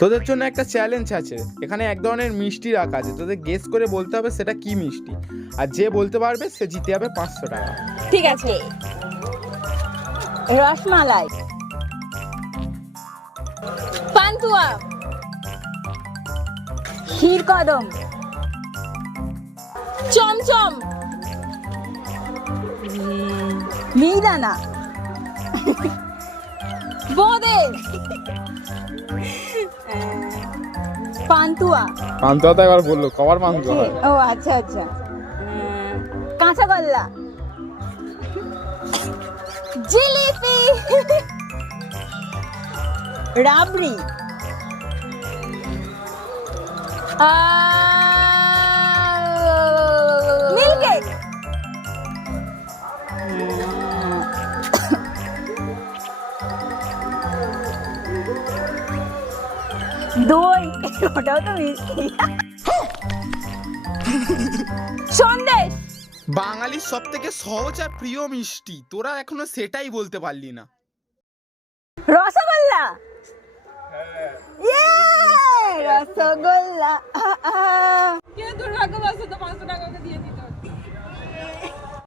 তোদের জন্য একটা চ্যালেঞ্জ আছে। এখানে এক ধরনের মিষ্টি রাখা আছে, তোদের গেস করে বলতে হবে সেটা কি মিষ্টি, আর যে বলতে পারবে সে জিতে যাবে 500 টাকা। ঠিক আছে। রসমালাই, পান্তুয়া, ক্ষীরকদম, চমচম, মিহিদানা, বোঁদে, পান্তুয়া। পান্তুয়া তো একবার বললো, কবার পান্তুয়া হয়? ও আচ্ছা আচ্ছা। কাঁচাগোল্লা, জিলিপি, রাবড়ি, মিল্ককেক, দই, ওটাও তো মিষ্টি, সন্দেশ। বাঙালির সব থেকে সহজ আর প্রিয় মিষ্টি, তোরা এখনো সেটাই বলতে পারলি না। রসগোল্লা, রসগোল্লা। দুর্ভাগ্যবশত 500 টাকা দিয়ে দিতে হচ্ছে।